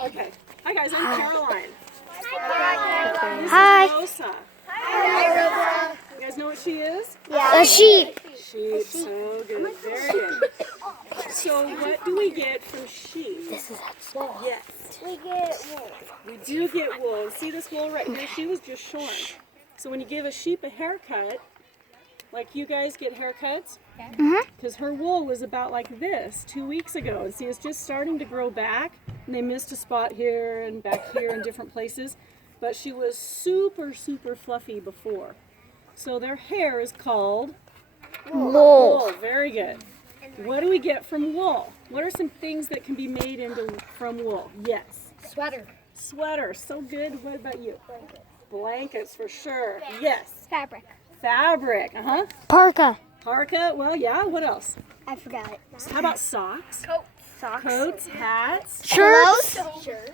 Okay. Hi guys, I'm Caroline. Hi. This is Rosa. Hi. You guys know what she is? A sheep. Sheep. So good. Very good. So what do we get from sheep? This is Yes. We get wool. We do get wool. See this wool right here? She was just shorn. So when you give a sheep a haircut, like you guys get haircuts, because her wool was about like this 2 weeks ago. And see, it's just starting to grow back. And they missed a spot here and back here in different places. But she was super, super fluffy before. So their hair is called wool. Very good. What do we get from wool? What are some things that can be made from wool? Yes. Sweater. Sweater. So good. What about you? Blankets for sure. Yes. Fabric. Fabric. Parka. Parka. Well, yeah. What else? I forgot it. How about socks? Socks. Coats, hats, Shirts.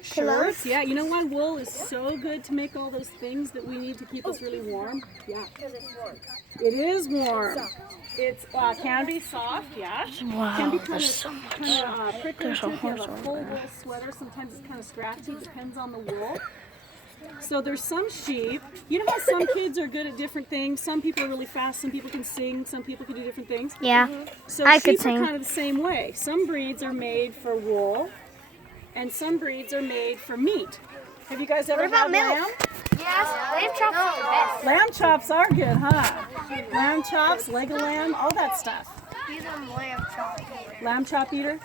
shirts. Yeah. You know why wool is so good to make all those things that we need to keep us really warm? Yeah. Because it's warm. It is warm. It's can be soft, yeah. Wow, Can be there's so much. prickly There's a too. If you have horse a over full there. wool sweater, sometimes it's kind of scratchy. Depends on the wool. So there's some sheep. You know how some kids are good at different things. Some people are really fast. Some people can sing. Some people can do different things. Yeah. So I could sheep sing. are kind of the same way. Some breeds are made for wool, and some breeds are made for meat. Have you guys ever had lamb? Yes. Lamb chops are the best. Lamb chops are good, huh? Lamb chops, leg of lamb, all that stuff. He's a lamb chop. Lamb chop eater?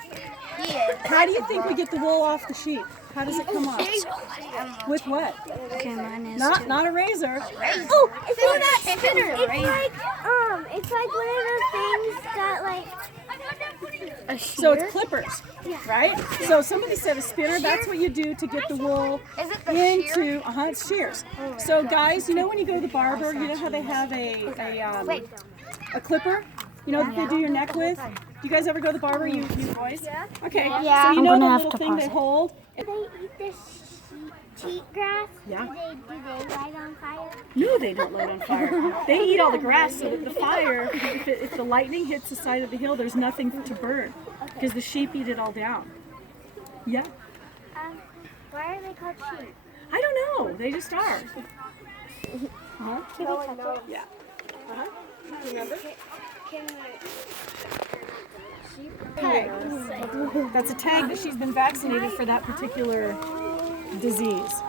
He is. How do you think we get the wool off the sheep? How does it come off? With what? Okay, mine is Not a razor. Oh, it's one of that spinner. It's like one of those things that a So it's clippers, right? So somebody said a spinner. That's what you do to get the wool Is it the into. It's shears. So guys, you know when you go to the barber, you know how they have a clipper? You know that they do your neck with? Do you guys ever go to the barber, you boys? Yeah. Okay. Yeah. So you I'm know gonna the have little to thing pause they it. hold? They eat this cheat grass. Yeah. Do they light on fire? No, they don't light on fire. They eat all the grass so that the fire, if the lightning hits the side of the hill, there's nothing to burn because the sheep eat it all down. Yeah. Why are they called sheep? I don't know. They just are. Yeah. Remember? Okay. That's a tag that she's been vaccinated for that particular disease.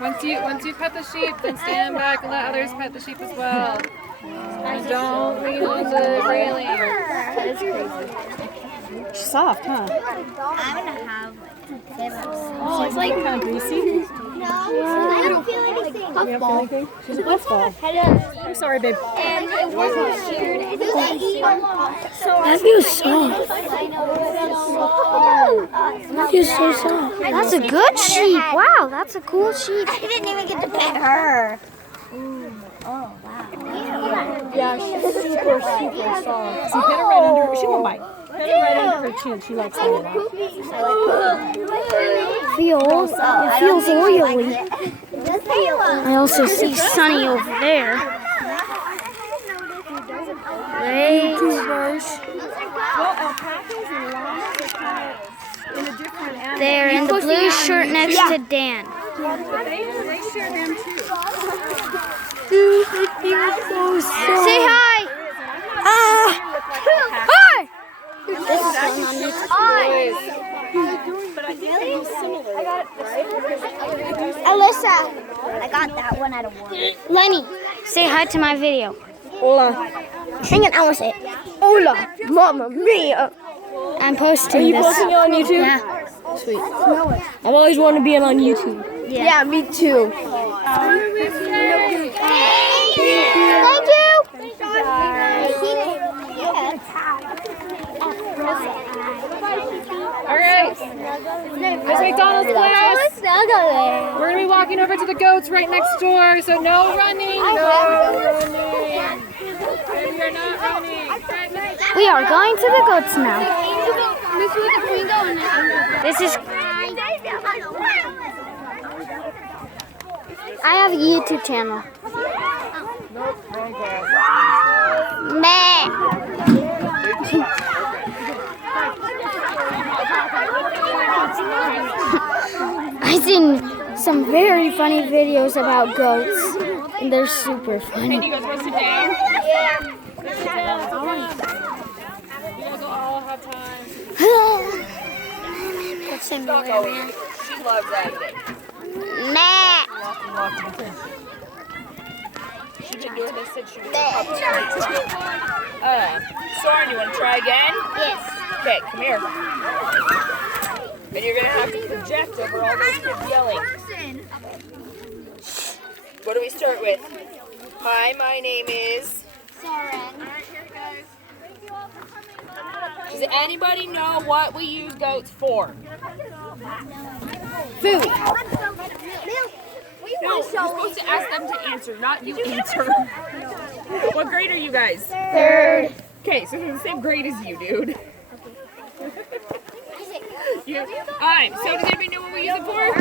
Once you pet the sheep, then stand back and let others pet the sheep as well. And don't lean on the railing. That is crazy. She's soft, huh? I'm gonna have Oh, it's like kind of greasy. No, I don't feel anything. You don't feel anything? She's a puffball. I'm sorry, babe. And it wasn't sheared. That feels soft. That feels so soft. That's a good sheep. Wow, that's a cool sheep. I didn't even get to pet her. Yeah, she's super soft. So pet her right under her. She won't bite. Pet her right under her chin. She likes that a lot. It feels oily. I also see Sunny over there. YouTubers. Well, alpacas and llamas are kind of in a different animal. They're in the blue shirt next to Dan. But they share them too. Say hi. Hi. But I think they're similar, right? Alyssa, I got that one out of one. Lenny, say hi to my video. Hola. Hang on, I want to say it. Hola, Mamma Mia. I'm posting Are you this. posting it on YouTube? Yeah. Sweet. I've always wanted to be on YouTube. Yeah, me too. Thank you. Alright, there's McDonald's place. We're going to be walking over to the goats right next door, so no running. No running. Baby, you're not running. We are going to the goats now. This is. I have a YouTube channel. Meh. seen some very funny videos about goats, and they're super funny. You guys want to sit down? Yeah. Sit down. It's okay. You guys will all have time. What's in She loves acting. Nah. She's been doing this since she was a couple years. Soren, you want to try again? Yes. Okay, come here. And you're going to have to project over all those kids yelling. What do we start with? Hi, my name is... Soren. Does anybody know what we use goats for? Food. No, you're supposed to ask them to answer, not you answer. What grade are you guys? Third. Okay, so they're the same grade as you, dude. So does anybody know what we use it for?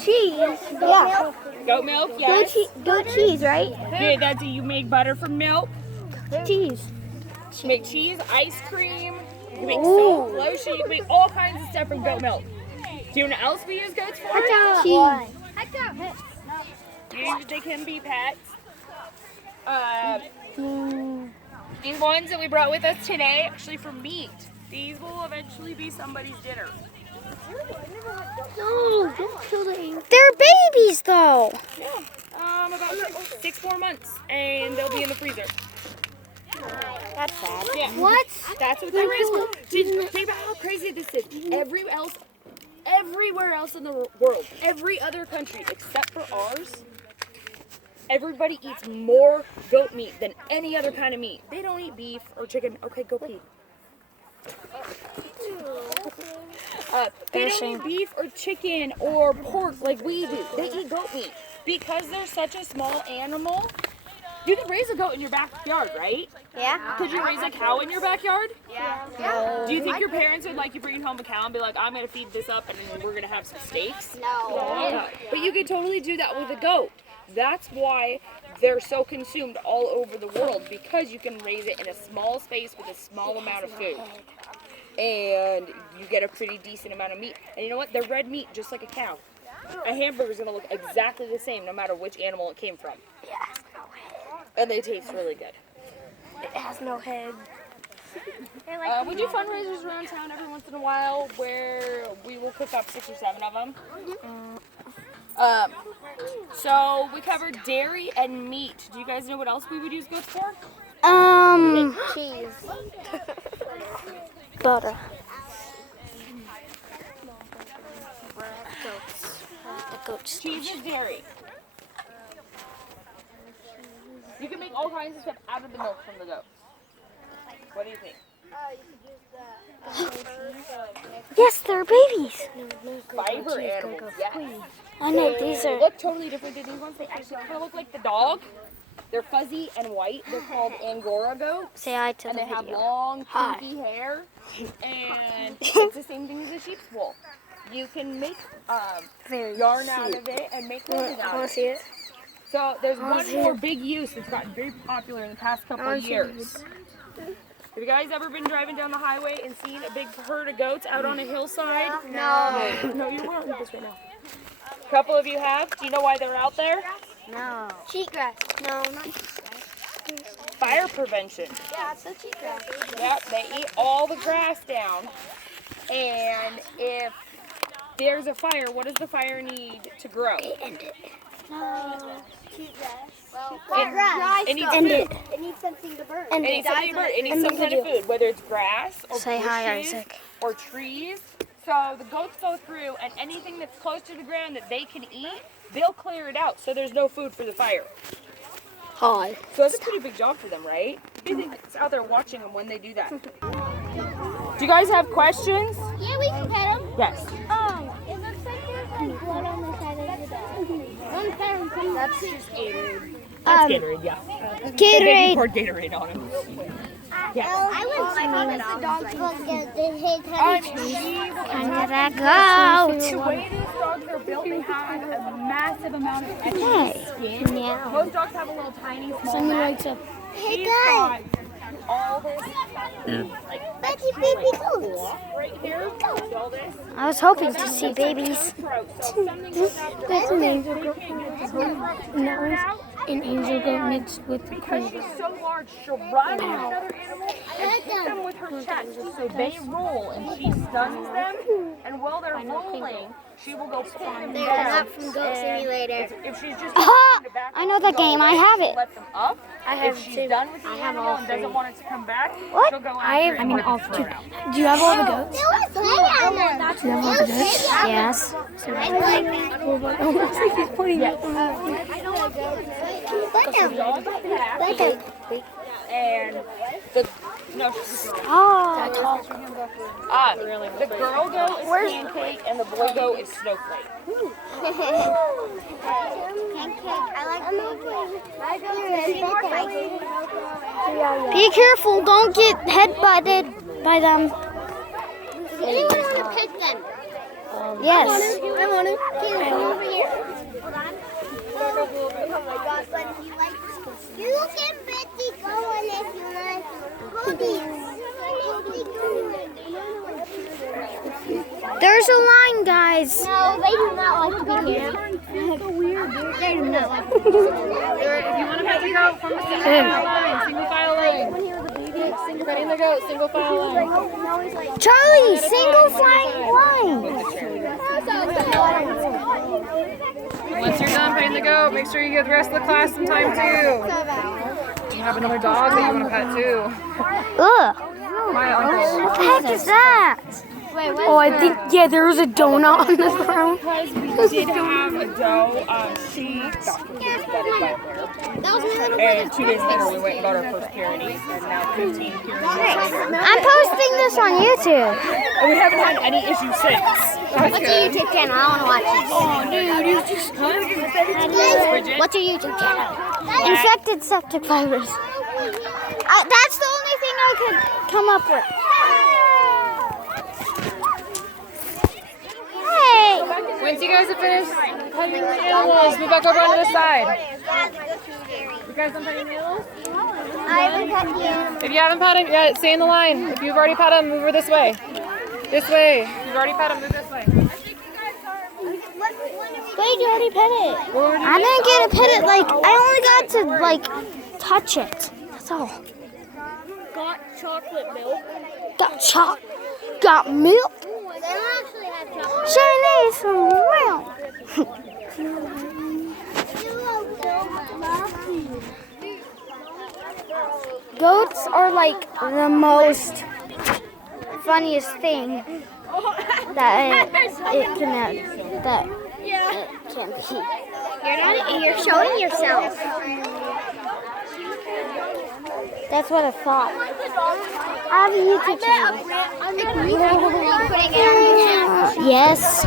Cheese. Yeah. Goat milk, yes. Goat cheese, right? Yeah, that's you make butter from milk. Cheese. You make cheese, ice cream. You can make soap, lotion. You can make all kinds of stuff from goat milk. Do you know what else we use goats for? Cheese. They can be pets. These ones that we brought with us today, actually for meat. These will eventually be somebody's dinner. No, don't kill the ink. They're babies, though. About 6 more months, and they'll be in the freezer. That's sad. Yeah. What? That's what there is. Think about how crazy this is. Everywhere else in the world, every other country except for ours, everybody eats more goat meat than any other kind of meat. They don't eat beef or chicken. Okay, go pee. They don't eat beef or chicken or pork like we do. They eat goat meat. Because they're such a small animal, you can raise a goat in your backyard, right? Yeah. Could you raise a cow in your backyard? Yeah. Do you think your parents would like you bringing home a cow and be like, I'm going to feed this up and we're going to have some steaks? No. But you could totally do that with a goat. That's why they're so consumed all over the world, because you can raise it in a small space with a small amount of food. And you get a pretty decent amount of meat. And you know what? They're red meat, just like a cow. A hamburger's going to look exactly the same no matter which animal it came from. And they taste really good. It has no head. We do fundraisers around town every once in a while where we will cook up 6 or 7 of them. So we covered dairy and meat. Do you guys know what else we would use goats for? Cheese. Butter. Goats. Cheese is dairy. You can make all kinds of stuff out of the milk from the goats. What do you think? Yes, they're babies. Fiber animals, yes. I know these They are. look totally different than these ones. They actually kind of look like the dog. They're fuzzy and white. They're called Angora goats. Say hi to And the they have video. long, kinky hair. And it's the same thing as a sheep's wool. You can make yarn out of it and make clothing out of it. See it? So there's one more big use that's gotten very popular in the past couple of years. Have you guys ever been driving down the highway and seen a big herd of goats out on a hillside? No. No, you weren't with us right now. A couple of you have. Do you know why they're out there? No. Cheatgrass. No, not cheatgrass. Fire prevention. Yeah, it's a cheatgrass. Yep, they eat all the grass down. And if there's a fire, what does the fire need to grow? No. Cheatgrass. Well, It needs End food. it. It needs something to burn. It needs something to burn. It needs some kind of food, whether it's grass or Say hi, bushes Isaac. or trees. So the goats go through, and anything that's close to the ground that they can eat, they'll clear it out so there's no food for the fire. Hi. So that's a pretty big job for them, right? It's out there watching them when they do that. Do you guys have questions? Yeah, we can pet them. Yes. It looks like there's like blood on the side of the dog. That's just Gatorade. That's Gatorade, yeah. They Gatorade. poured Gatorade on him. Yeah. I went to the dog's book and they hate Under that goat. The way these dogs are built, they have a massive amount of extra Hey. skin. Yeah. Most dogs have a little tiny, small Somebody neck. likes up. Hey She's guys, got all this Betty baby goats. right here. See all this? I was hoping to see babies. Throat. So if something goes out with That's her, an angel they goat. can't get the throat And that to was come out. an angel goat mixed with the Because queen. she's so large, she'll run at another animal and hit them with her chest. So they roll and she stuns them. And while they're rolling, she will go pick them They're down. not from Goat Simulator. If she's just Aha! going back, I know that game. I have it. let them up. I have If she's two. done with the I have animal all and doesn't three. want it to come back, What? she'll go I have, after I it mean, and all rip two. it out. Do you have all the goats? There was play on them. Do you have all the goats? Yes. Almost like he's pointing at Let them. And the Oh. the girl goat is Pancake and the boy goat is Snowflake. Be careful. Don't get head-butted by them. Anyone want to pick them? Yes. I want to. Caleb, over here. Hold on. Oh my God, but he likes. You can Betty go on if you want. There's a line, guys. No, they do not like to be here. They do not like to be If you want to pet the goat, form a single file line. Petting the goat, single file line. Charlie, single flying line. Once you're done petting the goat, make sure you give the rest of the class some time too. You have another dog that you want to pet too. Ugh. My uncle. What the heck is that? Oh, I think, yeah, there was a donut on the ground. We did have a doe. She got completely gutted by a bear. And 2 days later, we went and got our first Pyrenees. And now 15 Pyrenees later. I'm posting this on YouTube. And we haven't had any issues since. What's your YouTube channel? I want to watch it. Oh, dude, you just. What's your YouTube channel? Infected septic virus. That's the only thing I could come up with. Hey! Once you guys have finished petting the animals, move back over onto the side. You guys done petting the animals? I haven't cut you. If you haven't pet them yet, stay in the line. If you've already pet them, move over this way. This way. If you've already pet them, move this way. Wait, you already pet it. I didn't get to pet it, like, I only got to, like, touch it. That's all. Got chocolate milk. Got milk? They don't actually have chocolate. She needs some milk. Goats are like the most funniest thing that it can be. You're showing yourself. That's what I thought. I have a YouTube channel. Putting it on your channel. Yes.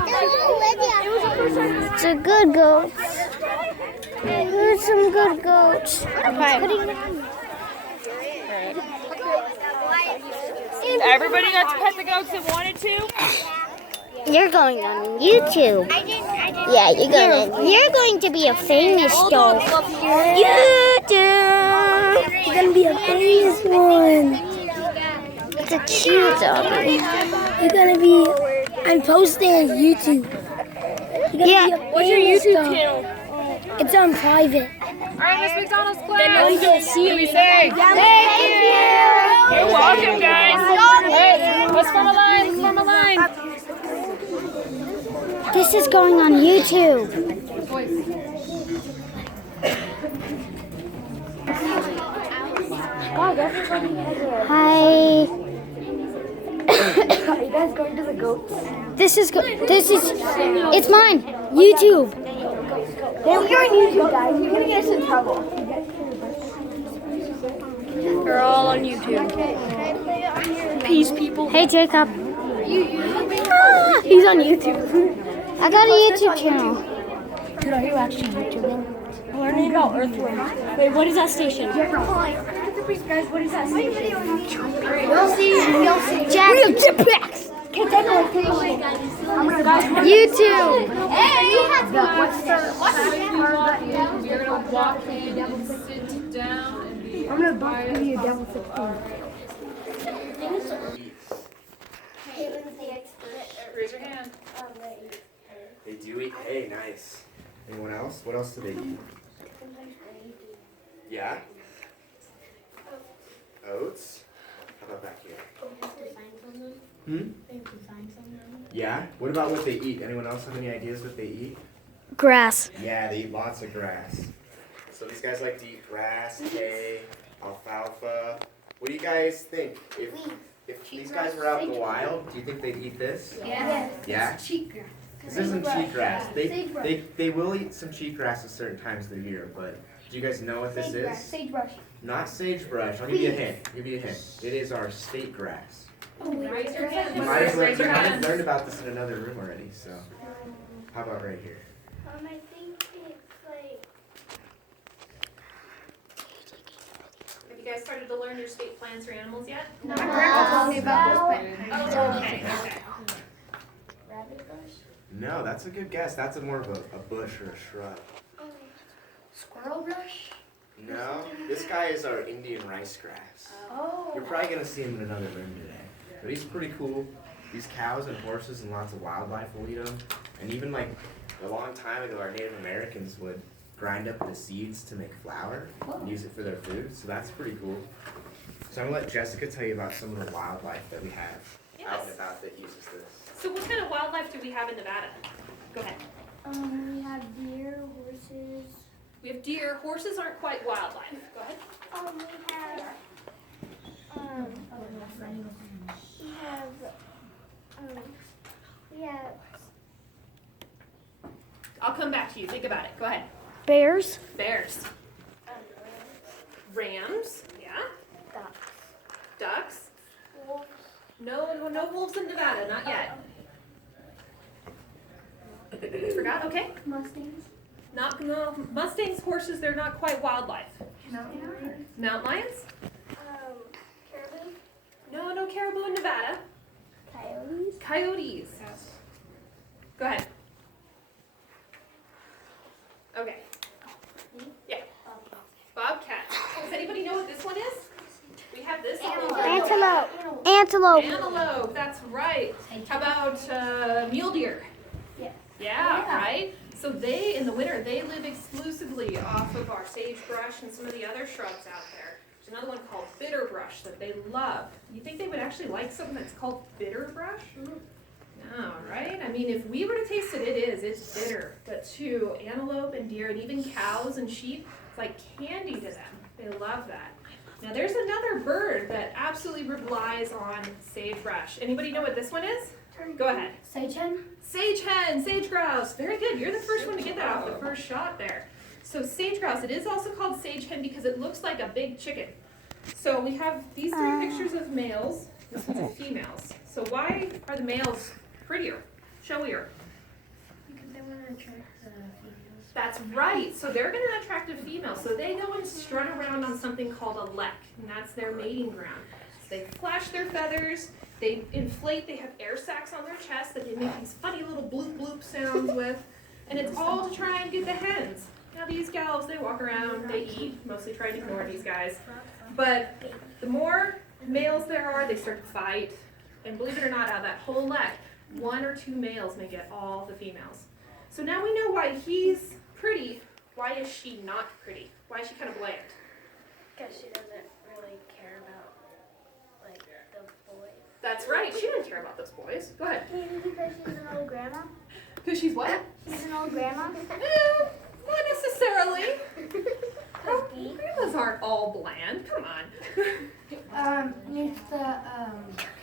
It's a good goat. Here's some good goats. Everybody got to pet the goats that wanted to? You're going on YouTube. Yeah, you're going to be a famous dog. YouTube. You're gonna be a famous one. It's a cute dog. You're gonna be. I'm posting on YouTube. Yeah. What's your YouTube channel? It's on private. All right, Miss McDonald's class. No one can see What do we you. say? Thank you. You're welcome, guys. Hey, let's form a line. Let's form a line. This is going on YouTube. Hi. Are you guys going to the goats? This is it's mine. YouTube. Well, you're on YouTube, guys. You're gonna get us in trouble. We're all on YouTube. Peace, people. Hey Jacob. He's on YouTube. I got a YouTube channel. Dude, are you actually YouTubing? Learning about earthworms. Wait, what is that station? Guys, what is that station? You'll see. Jack. Real jetpacks! YouTube. We're gonna walk in, sit down, and be I'm gonna box give you a double 16. Raise your hand. They do eat hay, nice. Anyone else? What else do they eat? Yeah? Oats? How about back here? Hmm? Yeah? What about what they eat? Anyone else have any ideas what they eat? Grass. Yeah, they eat lots of grass. So these guys like to eat grass, hay, alfalfa. What do you guys think? If these guys were out in the wild, do you think they'd eat this? Yeah. Yeah? Cheatgrass. This isn't cheatgrass. They will eat some cheatgrass at certain times of the year, but do you guys know what this is? Sagebrush. Not sagebrush. I'll give you a hint. It is our state grass. Raise your hand. You might have Raise your hand. learned about this in another room already, so how about right here? I think it's like. Have you guys started to learn your state plants or animals yet? No. Tell me about those plants. Oh, okay. Rabbit bush. No, that's a good guess. That's more of a bush or a shrub. Squirrel brush. No, this guy is our Indian rice grass. Oh. You're probably gonna see him in another room today, but he's pretty cool. These cows and horses and lots of wildlife will eat them. And even like a long time ago, our Native Americans would grind up the seeds to make flour and use it for their food. So that's pretty cool. So I'm gonna let Jessica tell you about some of the wildlife that we have out and about that uses this. So what kind of wildlife do we have in Nevada? Go ahead. We have deer, horses. We have deer. Horses aren't quite wildlife. Go ahead. We have I'll come back to you. Think about it. Go ahead. Bears. Bears. Rams. Yeah. Ducks. wolves. No wolves in Nevada. Not yet. Forgot? Okay. Mustangs. No, Mustangs, horses, they're not quite wildlife. Mountain lions. Mountain lions? Caribou. No caribou in Nevada. Coyotes. Coyotes. Go ahead. Okay. Yeah. Bobcats. Does anybody know what this one is? We have this all over. Antelope. Antelope. Antelope, that's right. How about mule deer? Yes. Yeah, right? So they, in the winter, they live exclusively off of our sagebrush and some of the other shrubs out there. There's another one called bitterbrush that they love. You think they would actually like something that's called bitterbrush? No, right? I mean, if we were to taste it, it's bitter. But to antelope and deer and even cows and sheep, it's like candy to them. They love that. Now there's another bird that absolutely relies on sagebrush. Anybody know what this one is? Go ahead. Sage hen. Sage hen, sage grouse. Very good. You're the first one to get that off the first shot there. So sage grouse, it is also called sage hen because it looks like a big chicken. So we have these three pictures of males. This one's of females. So why are the males prettier, showier? Because they want to attract the females. That's right. So they're going to attract a female. So they go and strut around on something called a lek, and that's their mating ground. So they flash their feathers, they inflate, they have air sacs on their chest that they make these funny little bloop bloop sounds with, and it's all to try and get the hens. Now these gals, they walk around, they eat, mostly try to ignore these guys. But the more males there are, they start to fight. And believe it or not, out of that whole lek, 1 or 2 males may get all the females. So now we know why he's pretty. Why is she not pretty? Why is she kind of bland? Because she doesn't really care about, like, the boys. That's right, she didn't care about those boys. Go ahead. Maybe because she's an old grandma. Because she's what? She's an old grandma. Not necessarily. Grandmas aren't all bland. Come on. Makes the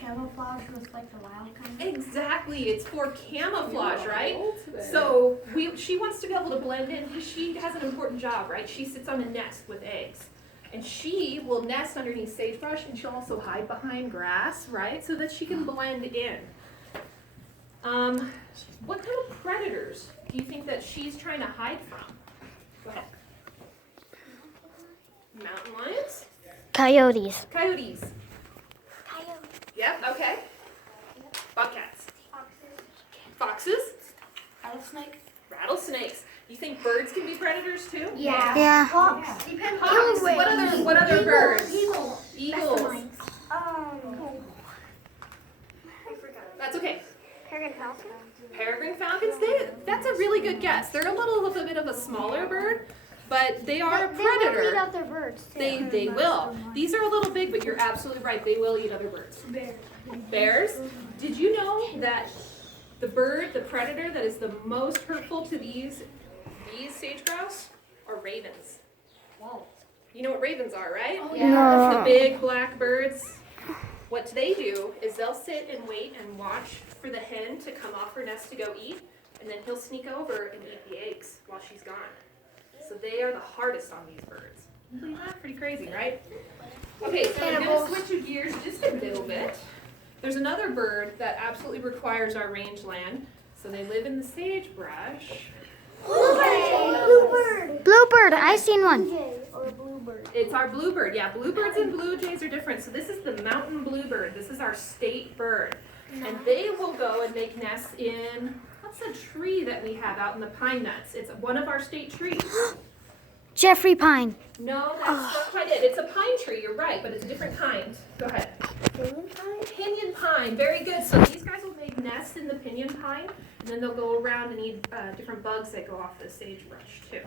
camouflage with like the wild kind. Exactly. It's for camouflage, right? So she wants to be able to blend in because she has an important job, right? She sits on a nest with eggs. And she will nest underneath sagebrush and she'll also hide behind grass, right? So that she can blend in. What kind of predators do you think that she's trying to hide from? Go ahead. Mountain lions? Coyotes. Coyotes. Yep, okay. Bobcats. Foxes. Rattlesnake. Rattlesnakes. You think birds can be predators too? Yeah. Hawks. Depends Hawks. What other birds? Eagles. That's okay. Peregrine falcon. Peregrine falcons. That's a really good guess. They're a little bit of a smaller bird, but they are a They will eat predator. other birds too. They will. These are a little big, but you're absolutely right. They will eat other birds. Bears. Did you know that the predator that is the most hurtful to these sage grouse are ravens? You know what ravens are, right? No. The big black birds. What they do is they'll sit and wait and watch for the hen to come off her nest to go eat, and then he'll sneak over and eat the eggs while she's gone. So they are the hardest on these birds. Believe that? Pretty crazy, right? Okay, so I'm going to switch of gears just a little bit. There's another bird that absolutely requires our rangeland. So they live in the sagebrush. Bluebird. Bluebird, I seen one. Or a bluebird. It's our bluebird. Yeah, bluebirds and blue jays are different. So this is the mountain bluebird. This is our state bird. And they will go and make nests in, what's a tree that we have out in the pine nuts? It's one of our state trees. Jeffrey Pine. No, that's not quite it. It's a pine tree, you're right, but it's a different kind. Go ahead. Pinyon pine, very good. So these guys will make nests in the pinyon pine, and then they'll go around and eat different bugs that go off the sagebrush too.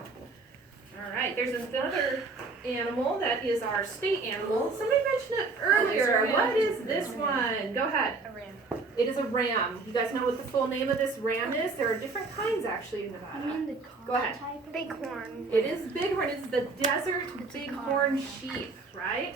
All right, there's another animal that is our state animal. Somebody mentioned it earlier. What is this one? Go ahead. A ram. It is a ram. You guys know what the full name of this ram is? There are different kinds actually in Nevada. Go ahead. Bighorn. It is bighorn. It's the desert bighorn sheep, right?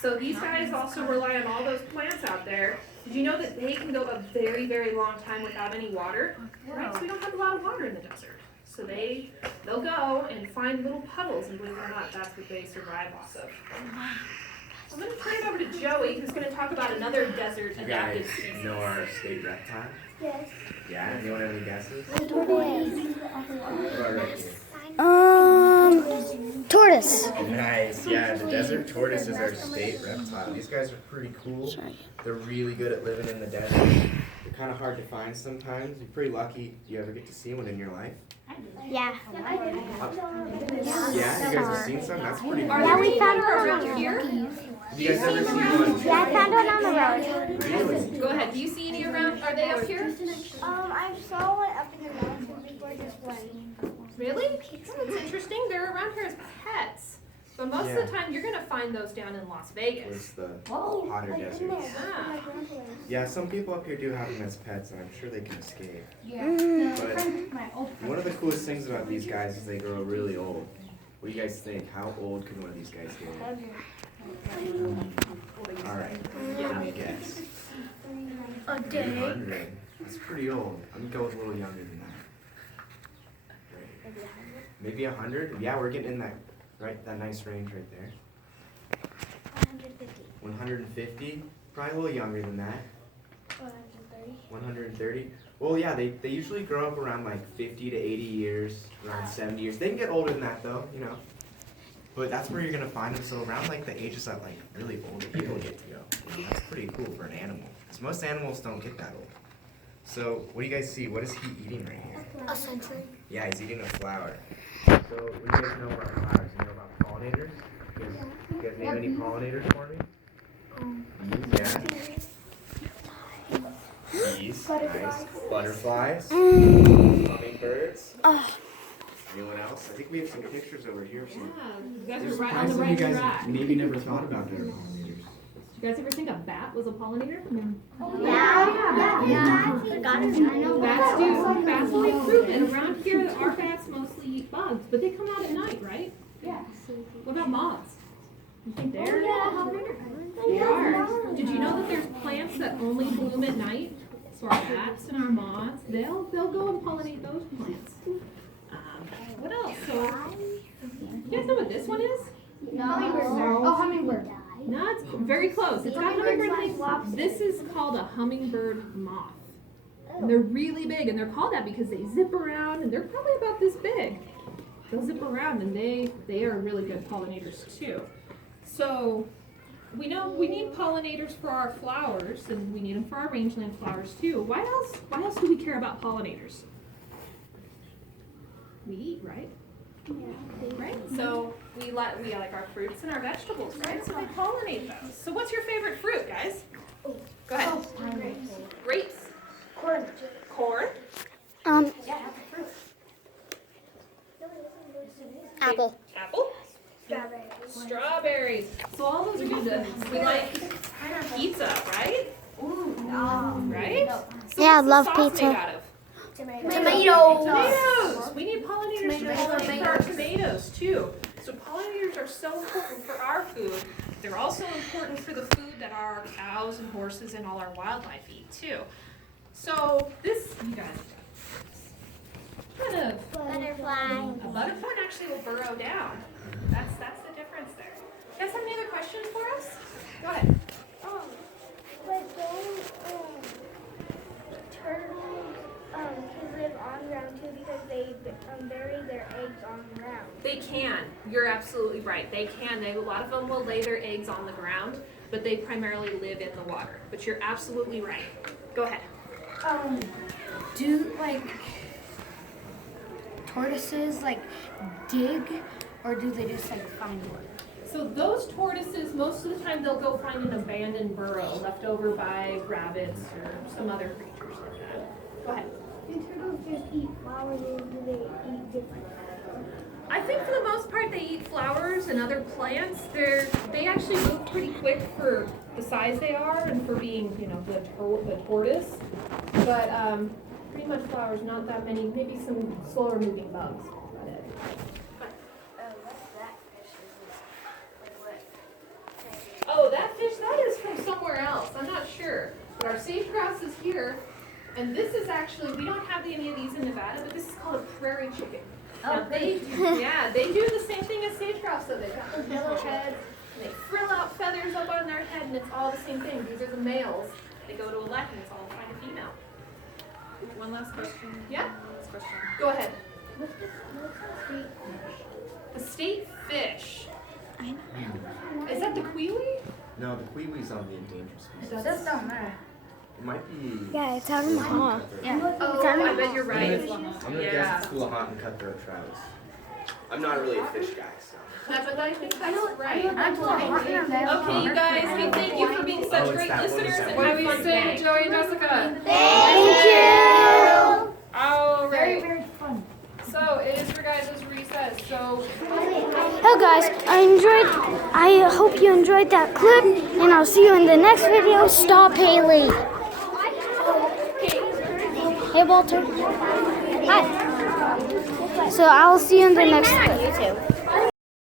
So these guys also rely on all those plants out there. Did you know that they can go a very, very long time without any water? Right? So we don't have a lot of water in the desert. So they'll go and find little puddles, and believe it or not, that's what they survive off of. I'm going to turn it over to Joey, who's going to talk about another desert You adapted guys species. know our state reptile? Yes. Yeah? Anyone have any guesses? Tortoise. What about right here? Tortoise. Nice. Yeah, the desert tortoise is our state reptile. These guys are pretty cool. They're really good at living in the desert. They're kind of hard to find sometimes. You're pretty lucky you ever get to see one in your life. Yeah. Yeah, you guys have seen some? That's pretty cool. Yeah, we found one Around here? Have you guys ever seen one? Yeah, I found one on the road. Really? Go ahead. Do you see any around? Are they up here? I saw one up in the mountains before this one. Really? That's interesting. They're around here as pets. But most of the time, you're going to find those down in Las Where's Vegas. the hotter deserts? Ah. Yeah, some people up here do have them as pets, and I'm sure they can escape. Yeah. But one of the coolest things about these guys is they grow really old. What do you guys think? How old could one of these guys get? All right, give me a guess. A 300. That's pretty old. I'm gonna go with a little younger than that. Maybe 100? Yeah, we're getting in that nice range right there. 150. 150? Probably a little younger than that. 130. 130? Well, yeah, they usually grow up around like 50 to 80 years, around 70 years. They can get older than that though, you know. But that's where you're gonna find them. So around like the ages that like really older people get to go. That's pretty cool for an animal. Because most animals don't get that old. So what do you guys see? What is he eating right here? A century. Yeah, he's eating a flower. So what do you guys know about flowers? You know about pollinators? You guys name any pollinators for me? Bees, yeah. Bees, nice. Butterflies. Hummingbirds. Anyone else? I think we have some pictures over here. Yeah, you guys There's are right on the some right you guys track. maybe never thought about that are pollinators. You guys ever think a bat was a pollinator? Bats will eat fruit, and around here, our bats mostly eat bugs, but they come out at night, right? Yeah. What about moths? You think they're a pollinator? They are. Did you know that there's plants that only bloom at night? So our bats and our moths, they'll go and pollinate those plants. What else? So, you guys know what this one is? Oh, hummingbird. No, it's very close. It's got hummingbird legs. This is called a hummingbird moth. And they're really big, and they're called that because they zip around, and they're probably about this big. They'll zip around, and they are really good pollinators too. So we know we need pollinators for our flowers, and we need them for our rangeland flowers too. Why else do we care about pollinators? we eat, right? Right? So we like our fruits and our vegetables, right? So they pollinate those. So what's your favorite fruit, guys? Go ahead. Grapes. Corn. Corn. Apple. Apple. Strawberries. So all those are good. We like pizza, right? Right? So Yeah, I what's the love sauce pizza. made out of? Tomatoes. We need pollinators to pollinate our tomatoes too. So pollinators are so important for our food. They're also important for the food that our cows and horses and all our wildlife eat too. So this, you guys, kind of Butterfly. a butterfly actually will burrow down. That's the difference there. You guys have any other questions for us? Go ahead. But don't turtles can live on ground too because they bury their eggs on ground. They can. You're absolutely right. They can. A lot of them will lay their eggs on the ground, but they primarily live in the water. But you're absolutely right. Go ahead. Do tortoises dig, or do they just find water? So those tortoises, most of the time they'll go find an abandoned burrow left over by rabbits or some other creatures like that. Go ahead. Do turtles just eat flowers or do they eat different? I think for the most part they eat flowers and other plants. They actually move pretty quick for the size they are and for being, the tortoise. But pretty much flowers, not that many. Maybe some slower moving bugs. About it. Oh, that fish, that is from somewhere else. I'm not sure. But our sage grouse is here. And this is actually, we don't have any of these in Nevada, but this is called a prairie chicken. Now they do the same thing as sage grouse, so they've got those yellow heads, and they frill out feathers up on their head, and it's all the same thing. These are the males. They go to a lek, and it's all find a female. One last question. Yeah? Last question. Go ahead. What's the The state state? fish. Is that the kiwi? No, the kiwi's on the endangered species. Just don't know. It might be. Yeah, it's out in the hall. Oh, I bet you're right. I'm gonna guess it's Hulahan and cutthroat trout. I'm not really a fish guy, so. But I think that's right. I'm Okay, you guys, hey, thank you for being such it's great that one, listeners it's and that have one. fun today. Joey and Jessica. Thank you. All right. Very fun. So it is your guys' recess. So Hey guys, I hope you enjoyed that clip, and I'll see you in the next video. Stop Haley. Hey Walter. Hi. So I'll see you in the next clip.